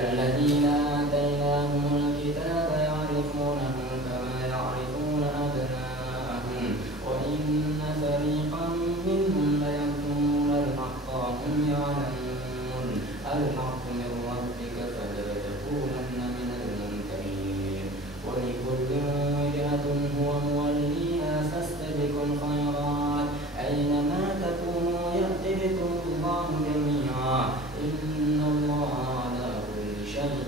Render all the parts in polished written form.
الذين آتيناهم الكتاب يعرفونه كما يعرفون أبناءهم وإن فريقا منهم ليكتمون الحق وهم يعلمون الحق من ربك فلا تكونن من الممترين ولكل وجهة هو موليها فاستبقوا الخيرات أينما تكونوا يأت بكم الله جميعا إن الله على كل شيء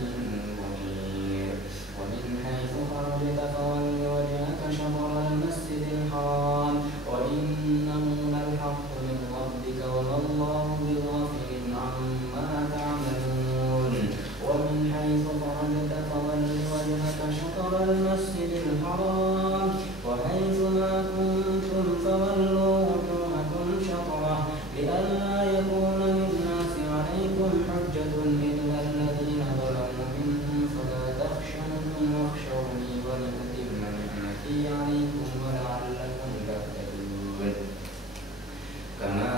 قدير ومن حيث خرجت فول وجهك شطر المسجد الحرام وإنه للحق من ربك وما الله بغافل عما تعملون ومن حيث خرجت فول وجهك شطر المسجد الحرام وحيث ما كنتم فولوا وجوهكم شطره لئلا يكون للناس عليكم حجة إلا الذين ظلموا منهم فلا تخشوهم واخشوني ولأتم نعمتي عليكم ولعلكم تهتدون كما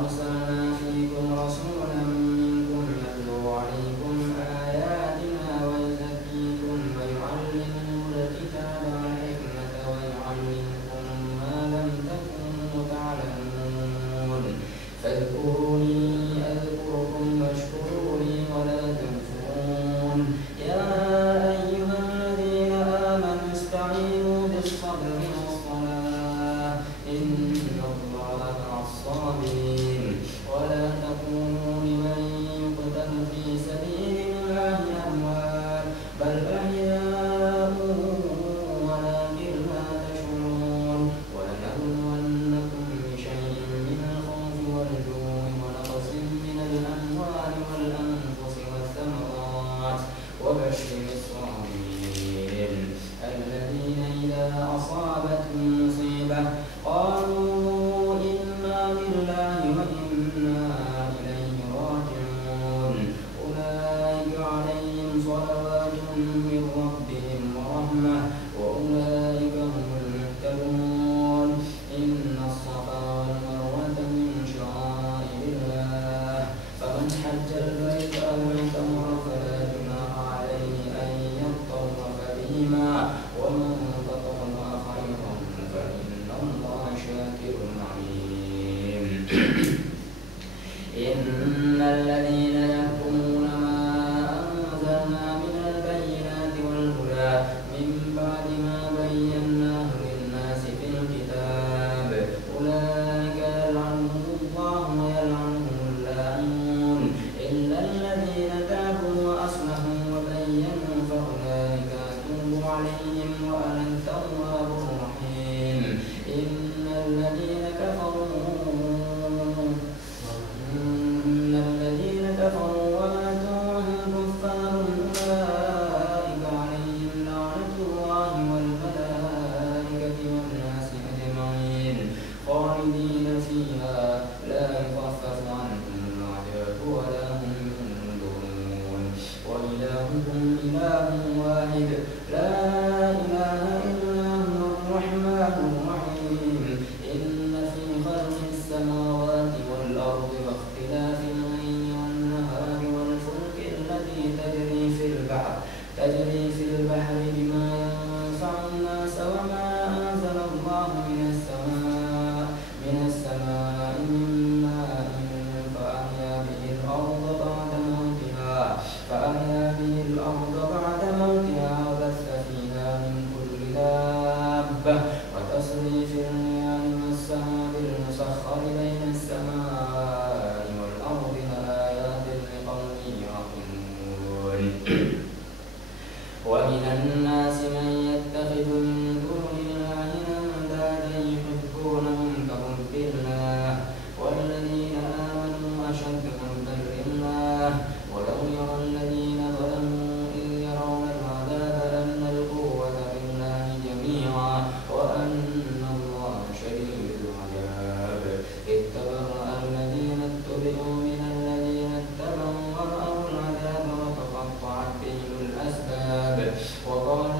أرسلنا فيكم رسولا منكم يتلو عليكم آياتنا ويزكيكم ويعلمكم الكتاب والحكمة ويعلمكم ما لم تكونوا تعلمون فاذكروني أذكركم واشكروا لي ولا تكفرون يا أيها الذين آمنوا استعينوا بالصبر والصلاة إن الله مع الصابرين ولا تكونوا لمن يقتل في سبيل الله أموات بل أحياء ولكن لا تشعرون ولنبلونكم بشيء من الخوف والجوع ونقص من الأموال والأنفس والثمرات وبشر الصابرين الذين إذا أصابتهم مصيبة قالوا إنا لله وإنا إليه راجعون أولئك عليهم صلوات من ربهم ورحمة وأولئك هم المهتدون إن الصفا والمروة من شعائر الله فمن حج البيت أو اعتمر فلا جناح عليه أن يطوف بهما ومن تطوع خيرا فإن الله شاكر عليم إن الذين يكتمون ما أنزلنا من البينات والهدى من بعد ما بيناه للناس في الكتاب أولئك يلعنهم الله ويلعنهم اللاعنون إلا الذين تابوا وأصلحوا وبينوا فأولئك أتوب عليهم وأنا التواب الرحيم إن الذين كفروا وماتوا وهم كفار أولئك عليهم لعنة الله والملائكة والناس أجمعين خالدين فيها لا يخفف عنهم العذاب ولا هم ينظرون وإلهكم إله واحد لا إله إلا هو الرحمن الرحيم إن في خلق السماوات والأرض واختلاف الليل والنهار والفلك التي تجري في البحر بما ينفع الناس وما أنزل الله من السماء من ماء فأحيا به الأرض بعد موتها وبث فيها من كل دابة وتصريف الرياح والسحاب المسخر بين السماء والأرض لآيات لقوم يعقلون ومن الناس من يتخذ من دون الله أندادا يحبونهم كحب الله والذين آمنوا أشد حبا لله ولو يرى الذين ظلموا إذ يرون العذاب أن القوة لله جميعا وأن الله شديد العذاب إذ تبرأ الذين اتبعوا من الذين اتبعوا ورأوا العذاب وتقطعت بهم الأسباب وقال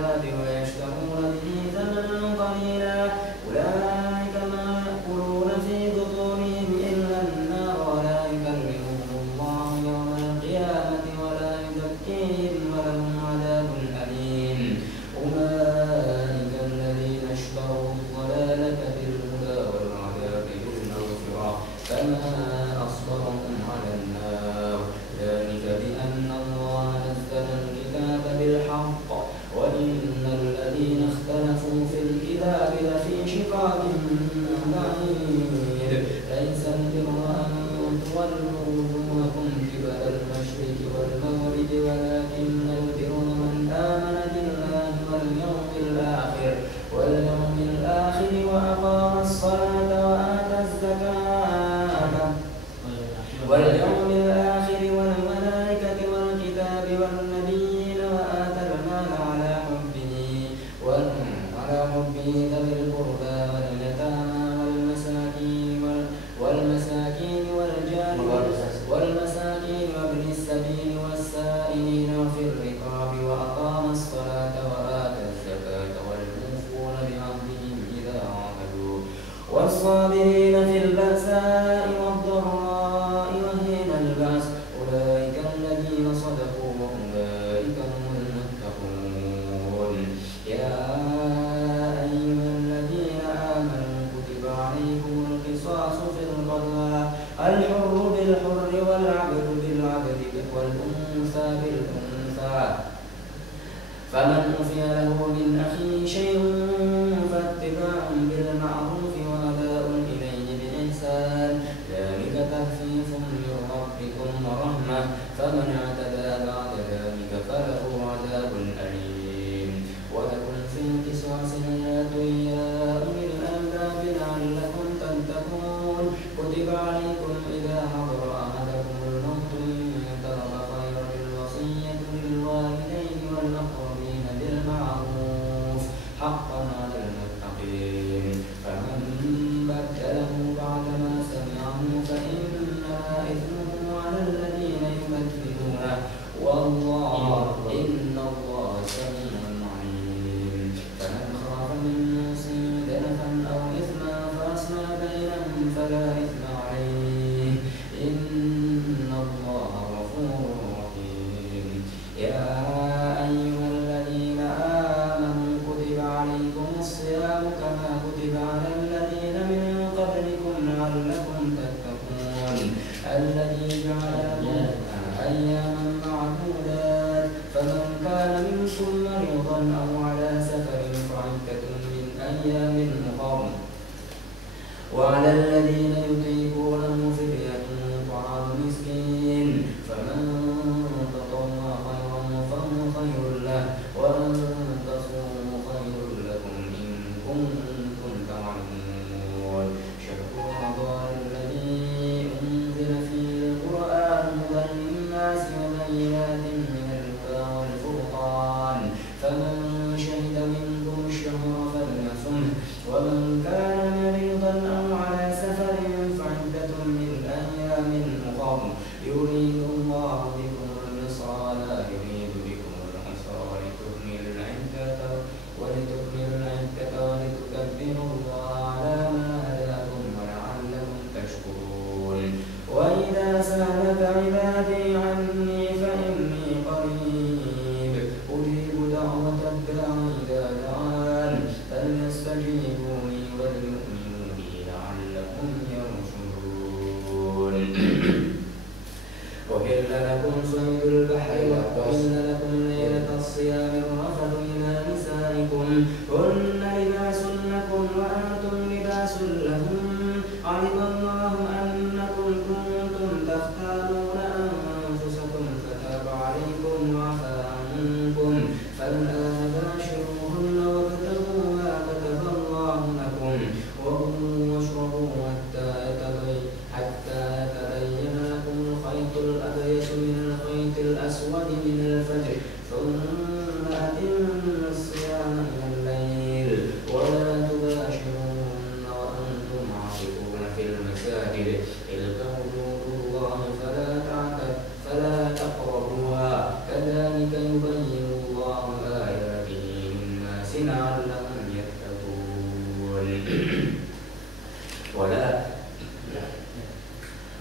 الكتاب ويشترون به ثمنا قليلا أولئك ما يأكلون في بطونهم إلا النار ولا يكلمهم الله يوم القيامة ولا يزكيهم ولهم عذاب أليم أولئك الذين اشتروا الضلالة بالهدى والعذاب بالمغفرة فما أصبرهم على النار ذلك بأن الله نزل الكتاب بالحق وإن الذين اختلفوا في الكتاب لفي شقاق بعيد ليس البر أن تولوا وجوهكم قبل المشرق والمغرب ولكن البر من آمن بالله واليوم الآخر وأقام الصلاة وآتى الزكاة واليوم الآخر والملائكة والكتاب والنبيين وآتى المال على حبه ذوي القربى واليتامى والمساكين وابن السبيل والسائلين وفي الرقاب وأقام الصلاة وآتى الزكاة والموفون بعهدهم إذا عاهدوا والصابرين في البأساء والضراء وحين البأس أولئك الذين صدقوا وأولئك هم المتقون يا أيها الذين آمنوا كتب عليكم القصاص في القتلى الحر بالحر والعبد بالعبد والأنثى بالأنثى فمن عفي له من أخيه شيء فاتباع بالمعروف وأداء إليه بإحسان ذلك تخفيف من ربكم ورحمة فمن اعتدى بعد ذلك فله عذاب أليم ولكم في القصاص حياة يا أولي الألباب لعلكم تتقون كتب عليكم إذا حضر أحدكم الموت إن ترك خيرا الوصية للوالدين والأقربين بالمعروف حقا على المتقين فمن بدله بعدما سمعه فإنما إثمه على الذين يبدلونه إن الله سميع عليم فمن خاف من موص جنفا أو إثما فأصلح بينهم فلا إثم عليه إن الله غفور رحيم يا أيها الذين آمنوا كتب عليكم الصيام كما كتب على الذين من قبلكم لعلكم تتقون الذي جعل لكم أياما معدودات فمن كان منكم مريضا أو على سفر فعدة من أيام أخر وعلى الذين يطيقونه فدية طعام مسكين فمن تطوع خيرا فهو خير له وأن تصوموا خير لكم إن كنتم تعلمون شهر رمضان الذي أنزل فيه القرآن هدى للناس وبينات من الهدى والفرقان فمن شهد منكم الشهر فليصم ومن كان مريضا أو على سفر لعلهم يتقون.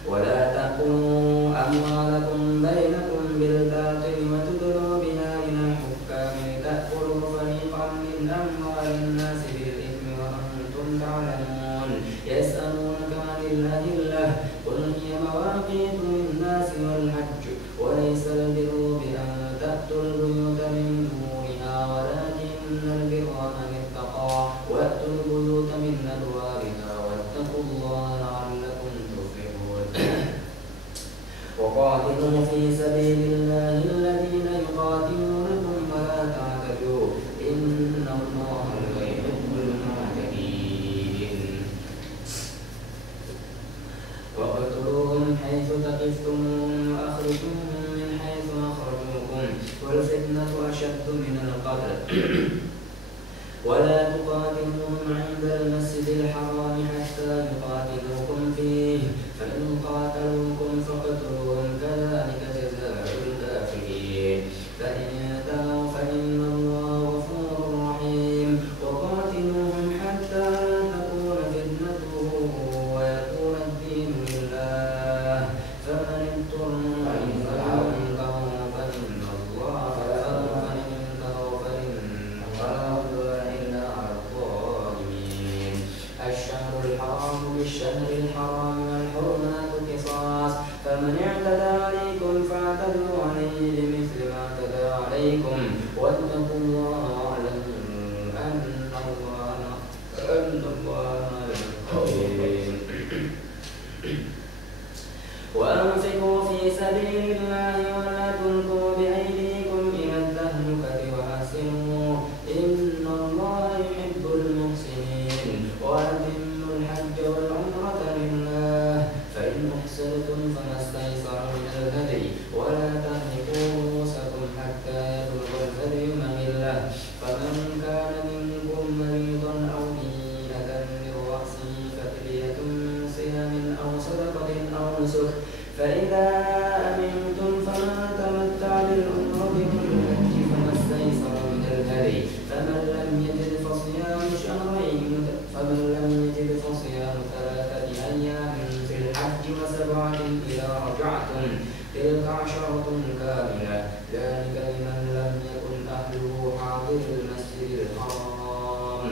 ولا تأكلوا أموالكم بينكم بالباطل وتدلوا بها إلى الحكام لتأكلوا فريقا من أموال الناس بالإثم وأنتم تعلمون. يسألونك عن الأهلة قل هي مواقيت للناس والحج وليس البر بأن تأتوا البيوت من ظهورها ولكن البر من اتقى وأتوا البيوت من أبوابها واتقوا الله لعلكم تفلحون. وقاتلوا في سبيل الله الذين يقاتلونكم ولا تعتدوا إن الله لا يحب المعتدين. واقتلوهم حيث ثقفتموهم وأخرجوهم من حيث أخرجوكم والفتنة أشد من القتل. ولا تقاتلوهم عند المسجد الحرام حتى يقاتلوكم فيه فإن قاتلوكم فاقتلوهم كذلك جزاء الكافرين. فإن انتهوا فإن الله غفور رحيم. وقاتلوهم حتى لا تكون فتنة ويكون الدين لله فمن اضطر بالشهر الحرام والحرمات قصاص فمن اعتدى عليكم فاعتدوا عليه بمثل ما اعتدى عليكم واتقوا الله واعلموا أن الله قدير. وأنفقوا في سبيل الله ولا تلقوا بأيديكم إلى التهلكة وأحسنوا إن الله يحب المحسنين. وأتموا الحج والعمرة لله فإن أحسنتم فما استيسر من الهدي ولا تهلكوا رؤوسكم حتى يبلغ الهدي محله فمن كان منكم مريضا أو به أذى من رأسه ففدية من صيام أو صدقة أو نسك فإذا أمنتم فمن تمتع بالعمرة والحج فما استيسر من الهدي فمن لم يجد فصيام ثلاثة أيام في الحج وسبعة إذا رجعتم تلك 10 كاملة ذلك لمن لم يكن أهله حاضر المسجد الحرام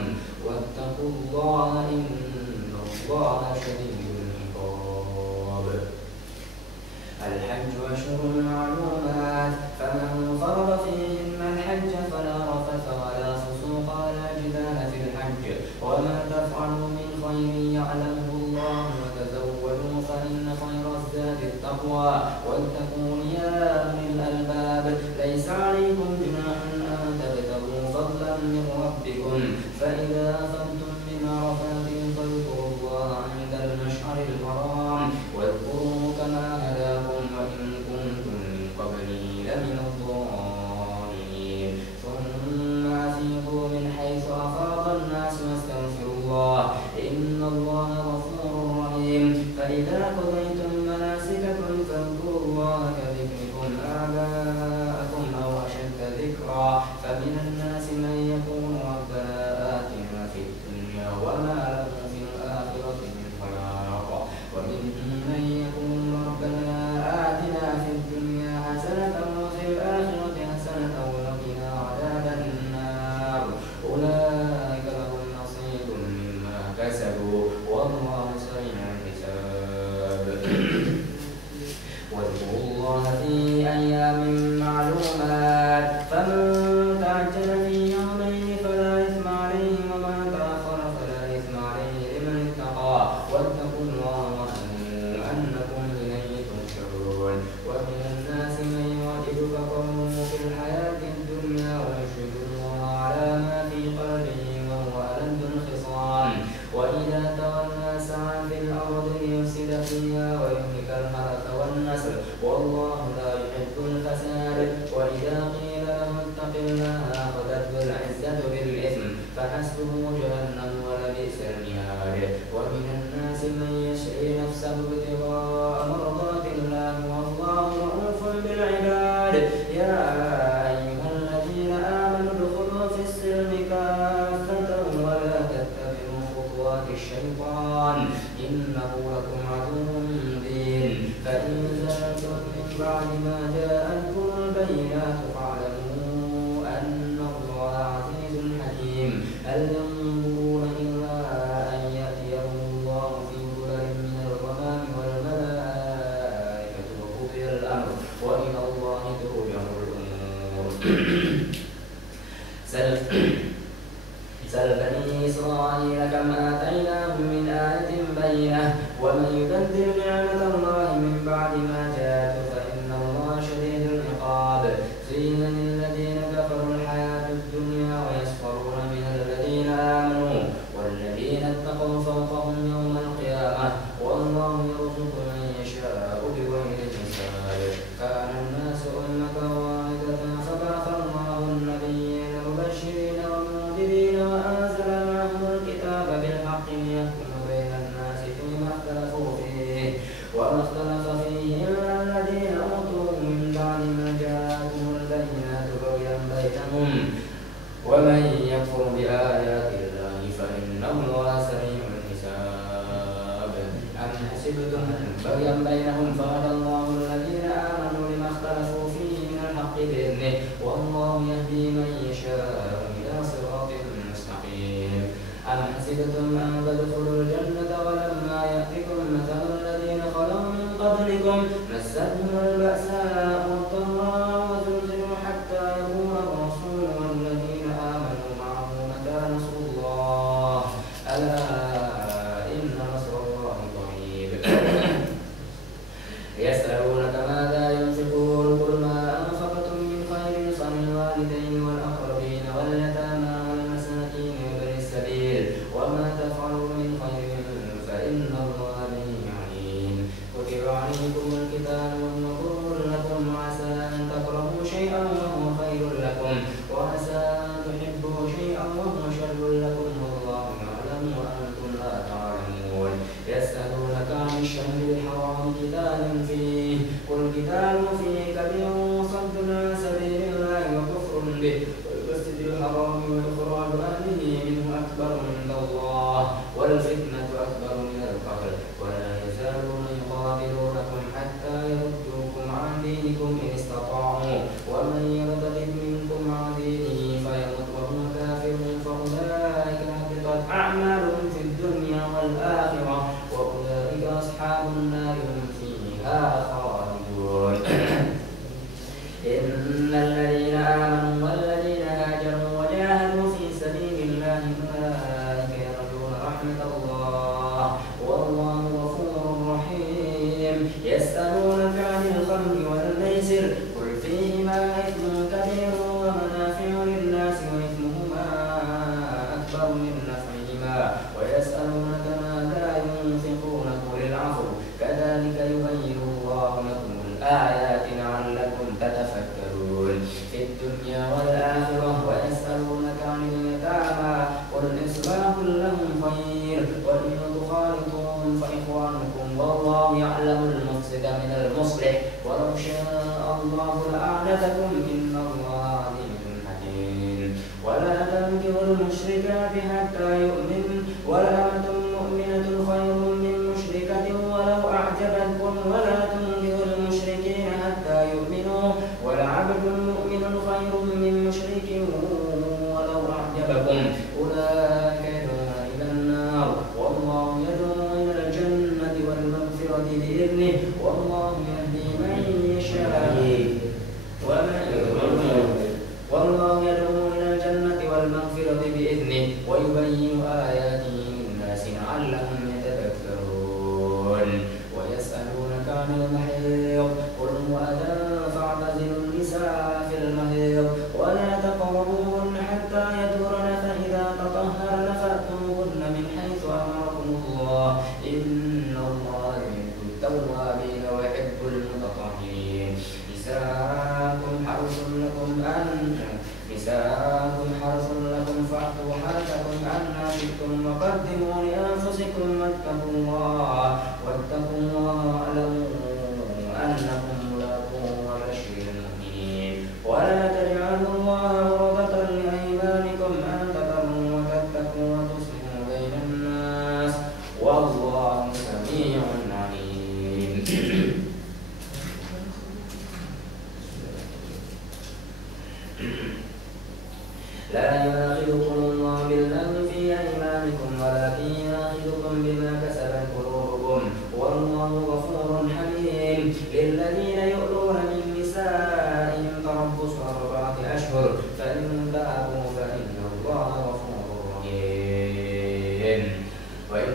واتقوا الله إن الله شديد العقاب. الحج أشهر معلومات فمن فرض فيهن الحج فلا رفث ولا فسوق ولا جدال في الحج وما تفعلوا من خير يعلمه الله وتزودوا فإن خير الزاد التقوى واتقون يا أولي الألباب. ليس عليكم جناح أن تبتغوا فضلا من ربكم فإذا أفضتم من عرفات فاذكروا الله عند المشعر الحرام واذكروه كما هداكم وإن كنتم من قبله لمن الضالين. ثم أفيضوا من حيث أفاض الناس واستغفروا الله إن الله غفور رحيم. فإذا قضيتم مناسككم فاذكروا الله كذكركم آباءكم أو أشد ذكرا فمن الناس من يقول ربنا آتنا في الدنيا وما له في الآخرة من خلاق ومنهم من يقول ربنا آتنا في الدنيا حسنة وفي الآخرة حسنة وقنا عذاب النار أولئك لهم نصيب مما كسبوا والله سريع الحساب. واذكروا الله في أيام معلومات فمن تعجل في يومين فلا إثم عليه ومن تأخر فلا إثم عليه لمن اتقى واتقوا الله واعلموا أنكم إليه تحشرون. ومن الناس من يعجبك قوله في الحياة الدنيا ويشهد الله على ما في قلبه وهو ألد الخصام وإذا تولى سعى في الأرض ليفسد فيها ويهلك الحرث والنسل والله لا يحب الفساد. وإذا قيل له اتق الله أخذته العزة بالإثم فحسبه جهنم ولبئس المهاد. ومن الناس من يشري نفسه ابتغاء مرضات الله والله رؤوف بالعباد. يا أيها الذين آمنوا ادخلوا في السلم كافة هل ينظرون إلا أن يأتيهم الله في ظلل من الغمام والملائكة وقضي الأمر وإلى الله ترجع الأمور. سل بني إسرائيل كم آتيناهم من آية بينة ومن يبدل نعمة الله من بعد ما جاءته فإن الله شديد العقاب. زين للذين كفروا الحياة الدنيا ويسخرون من الذين آمنوا والذين اتقوا فوقهم يوم القيامة والله يرزق من يشاء بغير حساب. كان الناس أمة واحدة فبعث الله النبيين مبشرين ومنذرين وأنزل معهم الكتاب بالحق ليحكم بين الناس فيما اختلفوا فيه وما اختلف فيه إلا الذين أوتوه من بعد ما جاءتهم البينات بغيا بينهم ومن يكفر بآيات الله فإن الله سريع الحساب. أم حسبتم بغيا بينهم فهدى الله الذين آمنوا لما اختلفوا فيه من الحق بإذنه والله يهدي من يشاء إلى صراط مستقيم. أم حسبتم أن تدخلوا الجنة ولما يأتكم مثل الذين خلوا من قبلكم مستهم البأساء والضراء وزلزلوا حتى يقول الرسول والذين آمنوا معه متى نصر الله ألا إن نصر الله قريب. يسألونك ماذا ينفقون قل ما أنفقتم من خير فللوالدين والأقربين واليتامى والمساكين وابن السبيل وما تفعلوا من خير فإن الله به عليم. كتب عليكم القتال وهو كره لكم وعسى أن تكرهوا شيئا وهو خير لكم وعسى أن تحبوا شيئا وهو شر لكم والله يعلم وأنتم لا تعلمون. يسألونك عن الشهر الحرام قتال فيه قل قتال فيه كبير وصد عن سبيل الله وكفر به والمسجد الحرام وإخراج أهله منه أكبر عند الله والفتنة أكبر من القتل ولا يزالون يقاتلونكم حتى يردوكم عن دينكم إن استطاعوا ومن يرتد منكم عن دينه فيمت وهو كافر فأولئك حبطت أعمالهم في الدنيا والآخرة وأولئك أصحاب النار هم فيها خالدون. إن الذين آمنوا والذين هاجروا وجاهدوا في سبيل الله أولئك يرجون رحمة الله والله غفور رحيم. يسألونك عن الخمر والميسر قل فيهما إثم كبير ومنافع للناس وإثمهما أكبر من نفعهما ويسألونك ماذا ينفقون قل العفو كذلك يبين الله لكم الآيات لعلكم تتفكرون في الدنيا والآخرة. ويسألونك عن اليتامى قل إصلاح لهم خير وإن تخالطوهم فإخوانكم والله يعلم المفسد من المصلح ولو شاء الله لأعنتكم إن الله عليم حكيم. ولا تنكحوا المشركات حتى يؤمنوا ولأمة مؤمنة خير من مشركة ولو أعجبتكم ولا تنكحوا المشركين حتى يؤمنوا ولعبد مؤمن خير من مشرك ولو أعجبكم أولئك يدعون إلى النار والله يدعو إلى الجنة والمغفرة بإذنه والله يهدي من يشاء والله يدعو إلى الجنة والمغفرة بإذنه ويبين آياته للناس لعلهم يتذكرون. ويسألونك عن المحيض قل هو أذى فاعتزلوا النساء في المحيض ولا تقربوهن حتى يطهرن فإذا تطهرن فأتوهن من حيث أمركم الله إن الله يحب التوابين ويحب المتطهرين. نساءكم حرث لكم فأتوا حرثكم أنى شئتم وقدموا لأنفسكم واتقوا الله واعلموا أنكم ملاقوه وبشر المؤمنين. ولا تجعلوا الله عرضة لأيمانكم أن تبروا وتتقوا وتصلحوا بين الناس والله سميع عليم. لا يؤاخذكم الله باللغو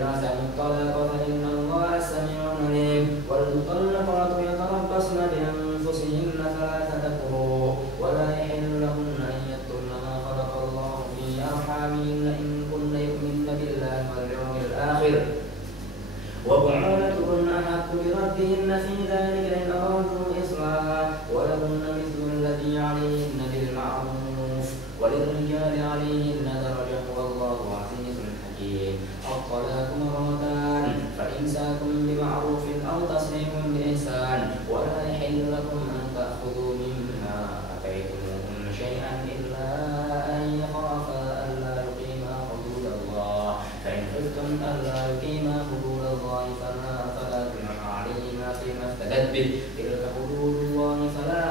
يعزم الطلاق فإن الله سميع عليم والمطلقات يتربصن بأنفسهن ثلاثة قروء ولا يحل لهن أن يكتمن ما خلق الله في أرحامهن إن كن يؤمن بالله واليوم الآخر وبعولتهن أحق بردهن في ذلك إن أرادوا إصلاحا ولهن مثل الذي عليهن بالمعروف وللرجال عليهن درجة والله عزيز حكيم. الطلاق مرتان فإمساك بمعروف أو تسريح بإحسان ولا يحل لكم أن تأخذوا مما آتيتموهن شيئا إلا أن يخافا ألا يقيما حدود الله فإن خفتم ألا يقيما حدود الله فلا جناح عليهما فيما افتدت به تلك حدود الله فلا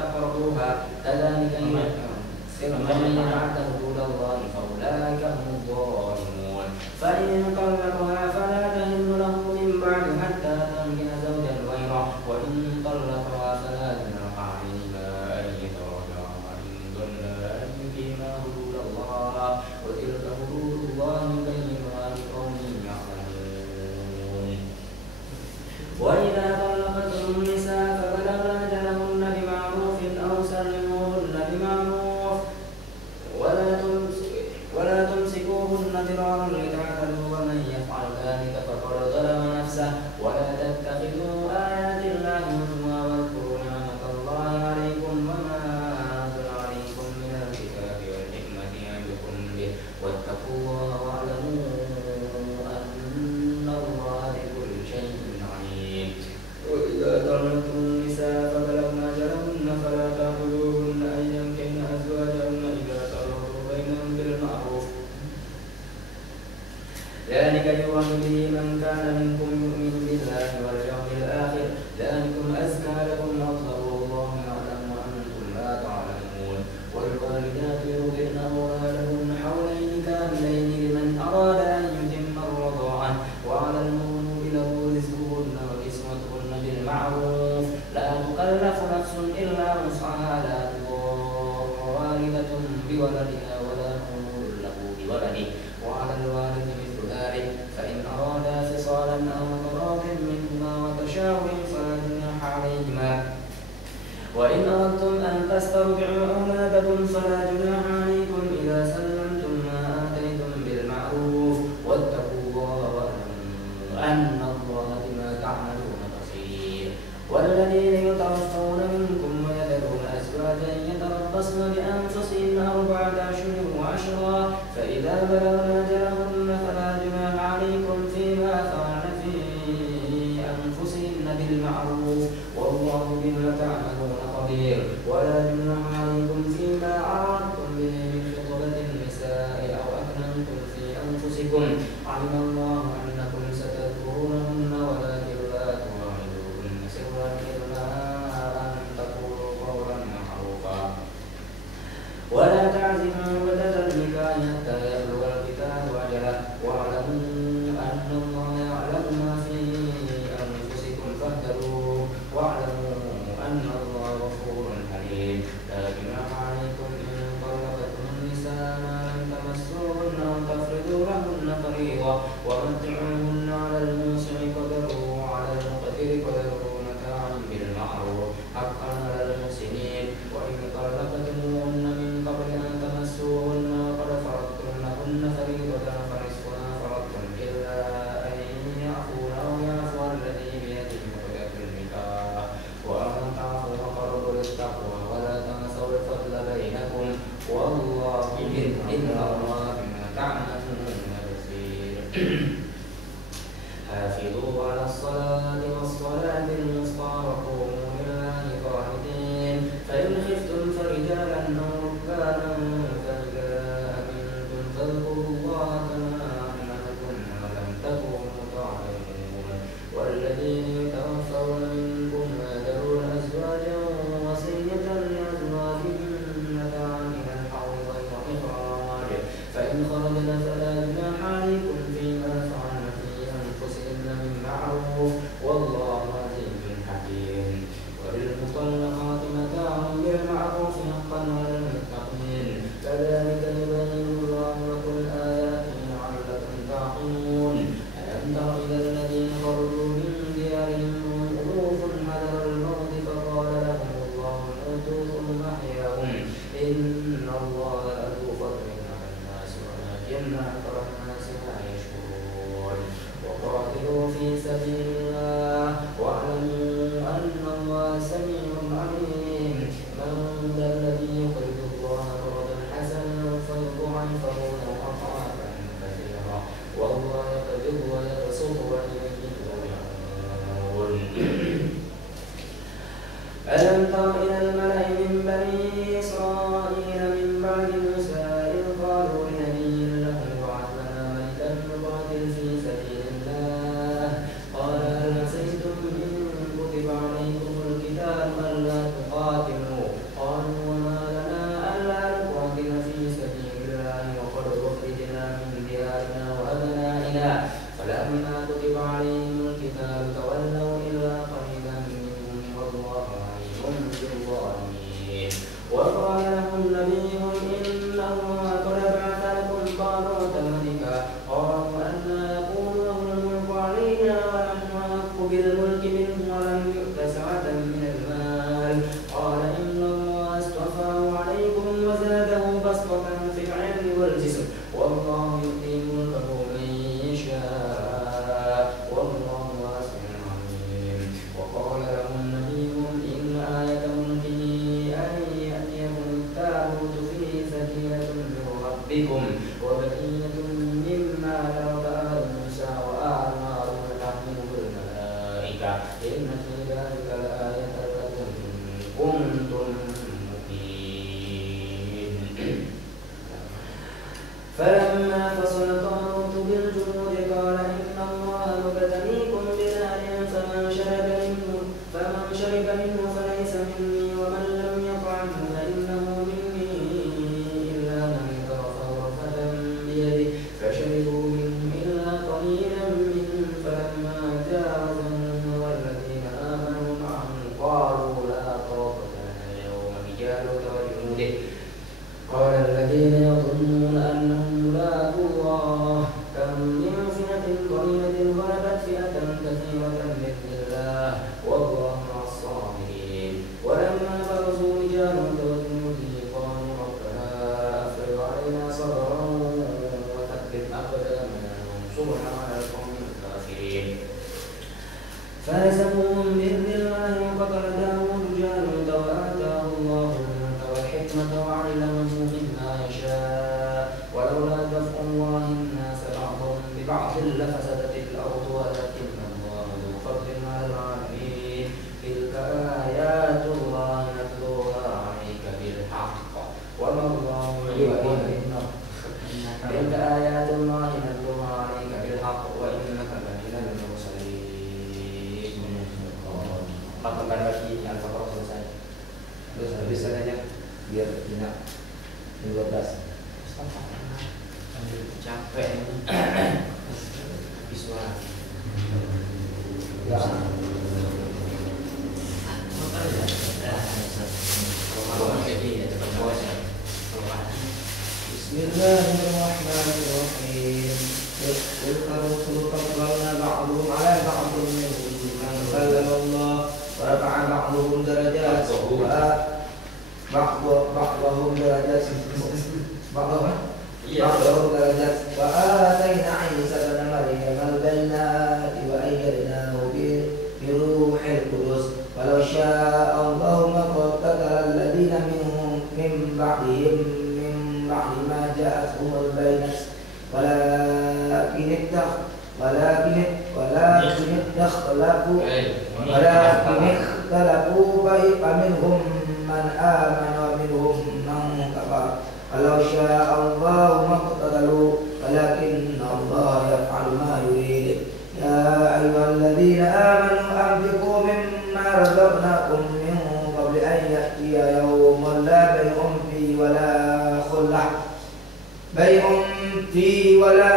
تقربوها كذلك ومن يتعد حدود الله فأولئك هم الظالمون. فإن طلقها فلا تحل له من بعد حتى تنكح زوجا غيره وإن طلقها فلا جناح عليهما أن يتراجعا إن ظنا أن يقيما حدود الله وتلك حدود الله يبينها لقوم يعلمون. وإذا طلقتم النساء فبلغن أجلهن بمعروف أو سرحوهن بمعروف ولا تمسكوهن ضرارا لتعتدوا ومن يفعل ذلك فقد ظلم نفسه ولا تتخذوا آيات الله هزوا واذكروا نعمة الله عليكم وما أنزل عليكم من الكتاب والحكمة يعظكم به واتقوا الله واعلموا أن الله بكل شيء عليم. وإذا طلقتم النساء فبلغن أجلهن فلا تأخذوهن أن ينكحن أزواجهن إذا تراضوا بينهم بالمعروف ذلك يوعظ به من كان منكم يؤمن بالله واليوم الآخر ذلكم أزكى لكم وأطهر والله يعلم وأنتم لا تعلمون. والوالدات يرضعن أولادهن حولين كاملين لمن أراد أن يتم الرضاعة وعلى المولود له رزقهن وكسوتهن بالمعروف لا تكلف نفس إلا وسعها لا تضار والدة بولدها ولا مولود له بولده وعلى الوالد مثل ذلك فإن أرادا فصالا أو تراض منهما وتشاور فلا جناح عليهما. وإن أردتم أن تسترضعوا أولادكم فلا جناح عليكم إذا سلمتم ما آتيتم بالمعروف واتقوا الله واعلموا أن الله بما تعملون بصير. والذين يتوفون منكم ويذرون أزواجا يتربصن بأنفسهن 4 أشهر وعشرا فإذا بلغن أجلهن فلا جناح عليكم فيما فعلن في أنفسهن بالمعروف والله بما تعملون خبير. ولا جناح عليكم فيما عرضتم به من خطبة النساء أو أكننتم في أنفسكم علم الله أنكم ستذكرونهن ولكن لا تواعدوهن سرا إلا أن تقولوا قولا معروفا ولا تعزموا عقدة النكاح حتى يبلغ الكتاب أجله واعلموا أن الله يعلم ما في أنفسكم فاهتدوا واعلموا أن الله غفور حليم. لا جناح عليكم إن طلقتم النساء ما لم تمسوهن أو تفرضوا لهن فريضة ومتعوهن على الموسع قدره وعلى المقتر قدره متاعا بالمعروف حقا على المحسنين. وإن طلقتموهن من قبل أن تمسوهن وقد فرضتم لهن فريضة فنصف ما فرضتم إلا أن يعفون أو يعفو الذي بيده عقدة النكاح وأن تعفوا أقرب للتقوى ولا تنسوا الفضل بينكم والله إن الله بما تعملون بصير. حافظوا على الصلاة والصلاة الوسطى وقوموا لله قانتين. فإن خفتم فرجالا أو ركبانا فإذا أمنتم فاذكروا الله كما علمكم ما لم تكونوا تعلمون. والذين يتوفون منكم ويذرون أزواجا وصية لأزواجهم متاعا إلى الحول غير إخراج فإن خرجن فلا جناح عليكم فيما فعلن في أنفسهن من معروف والله عزيز حكيم. وللمطلقات متاع بالمعروف حقا على المتقين كذلك يبين الله لكم آياته إن الله لذو فضل على الناس ولكن أكثر الناس لا يشكرون وقاتلوا في سبيل الله واعلموا أن الله سميع عليم من ذا الذي يقرض الله قرضا حسنا فيضاعفه له أضعافا كثيرة والله يقبض ويبسط وإليه ترجعون. ألم تر إلى الملأ من بني إسرائيل من بعد موسى إذ قالوا لنبي له ابعث لنا ملكا نقاتل في سبيل الله قال هل عسيتم إن كتب عليكم القتال ألا تقاتلوا قالوا وما لنا ألا نقاتل في سبيل الله وقد أخرجنا من ديارنا وأبنائنا فلما كتب عليهم القتال تولوا إلا قليلا منهم والله عليم بالظالمين. وقال لهم نبيهم إن الله قد بعث لكم طالوت ملكا قالوا أنى يكون له الملك علينا ونحن أحق بالملك منه ولم يؤت سعة من المال قال إن الله اصطفاه عليكم وزاده بسطة في العلم والجسم والله يؤتي ملكه من يشاء والله واسع عليم. وقال لهم نبيهم إن آية ملكه أن يأتيكم التابوت فيه سكينة من ربكم وبقية مما ترك آل موسى وآل هارون تحمله الملائكة إن في ذلك لآية لكم إن كنتم مؤمنين. فلما فصل طالوت بالجنود قال إن الله مبتليكم بنار فمن شرب منه فليس مني ومن لم يطعمه فإنه مني إلا من اغترف غرفة بيده فشربوا منه إلا قليلا منهم فلما جاوزوا والذين آمنوا معه قالوا لا طاقة لنا اليوم بجالوت وجنوده قال الذين يظنون أنهم ملاقو الله كم من فئة قليلة غلبت فئة كثيرة بإذن الله والله مع الصابرين. ولما برزوا لجالوت وجنوده قالوا ربنا أفرغ علينا صبرا وثبت أقدامنا وانصرنا على القوم الكافرين. فهزموهم بإذن الله وقتل داود جالوت وآتاه الله الملك والحكمة وعلمه مما يشاء ولولا دفع الله الناس بعضهم ببعض لفسدت الأرض ولكن الله ذو فضل على العالمين. تلك آيات الله نتلوها عليك بالحق وما الله تلك آيات الله نتلوها عليك بالحق وإنك لمن المرسلين. Makakan lagi Al-Baqarah selesai. Terus habis saja biar tidak 12. Capek ini. Visual. Ya. Bismillahirrahmanirrahim. Tilka rusul faddalna ba'dhum 'ala ba'dhin minhum man kallama Allah wa rafa'a ba'dhum darajat ba'dhum darajat wa atayna 'Isa ibn Maryam al-bayyinati wa ayyadnahu bi ruhil qudus walau syaa Allahu ma qatala alladhina min ba'dihim min ba'di ma ja'atuhumul bayyinat walakin ikhtalafu faminhum man amana wa minhum man kafara walau syaa Allahu ma qatalu walakinna Allaha yaf'alu ma yurid. Ya ayyuhalladzina amanu anfiqu mimma razaqnakum min qabli an ya'tiya yawmun la bay'un fihi wala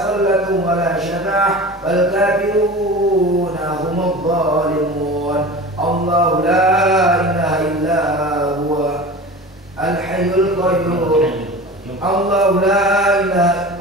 khullatun wala shafa'ah wal kafiruna humudh dhalimun. Allahu la ilaha illa huwa al-hayyul qayyum. Allahu la ilaha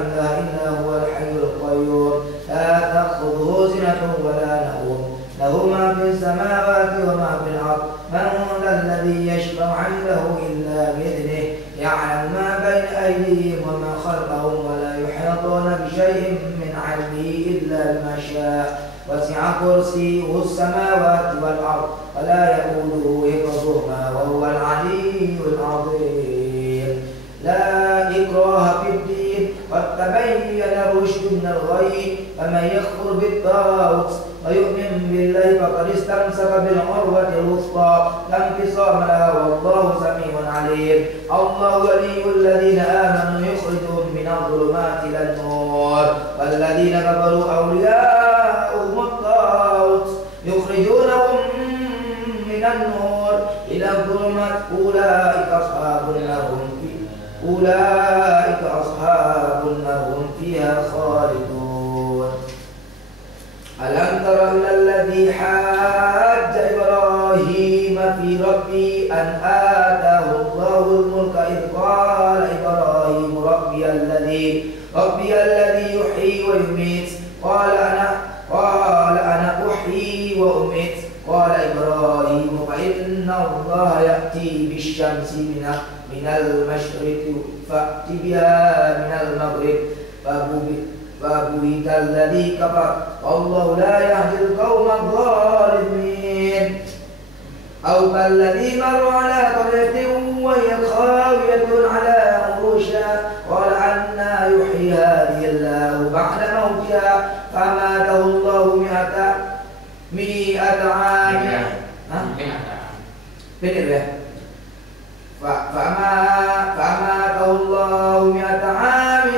illa huwa al-hayyul qayyum. La ta'khudhuhu sinatun wa la nawm. Lahu ma fis samawati wa ma fil ardh. Man الذي يشفع عنده إلا بإذنه يعلم ما بين أيديهم وما خلفهم ولا يحيطون بشيء من علمه إلا بما شاء وسع كرسيه السماوات والأرض ولا يؤوده حفظهما وهو العلي العظيم. لا إكراه في الدين قد تبين الرشد من الغي فمن يكفر بالطاغوت ويؤمن بالله فقد استمسك بالعروة الوثقى لا انفصام لها والله سميع عليم. الله ولي الذين آمنوا يخرجهم من الظلمات إلى النور والذين كفروا أولياؤهم الطاغوت يخرجونهم من النور إلى الظلمات أولئك أصحاب النار هم فيها خالدون. ألم تر إلى الذي حاج إبراهيم في ربه أن آتاه الله الملك إذ قال إبراهيم ربي الذي يحيي ويميت قال أنا أحيي وأميت قال إبراهيم فإن الله يأتي بالشمس من المشرق فأت بها من المغرب فبهت الذي كفر والله لا يهدي القوم الظالمين. أو كالذي مر على قرية وهي خاوية على عروشها قال أنى يحيي هذه الله بعد موتها فأماته الله 100 عام فأماته الله 100 عام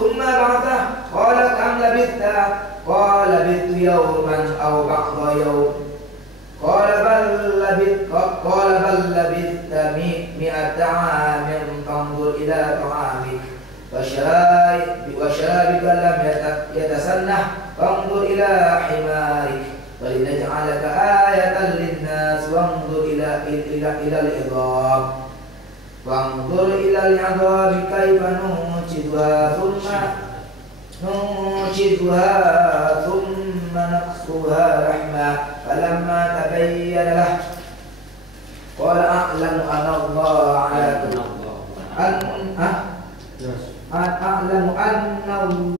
ثم بعثه قال كم لبثت قال لبثت يوما أو بعض يوم قال بل لبثت 100 عام فانظر إلى طعامك وشرابك لم يتسنح فانظر إلى حمارك ولنجعلك آية للناس وانظر إلى العظام كيف ننشدها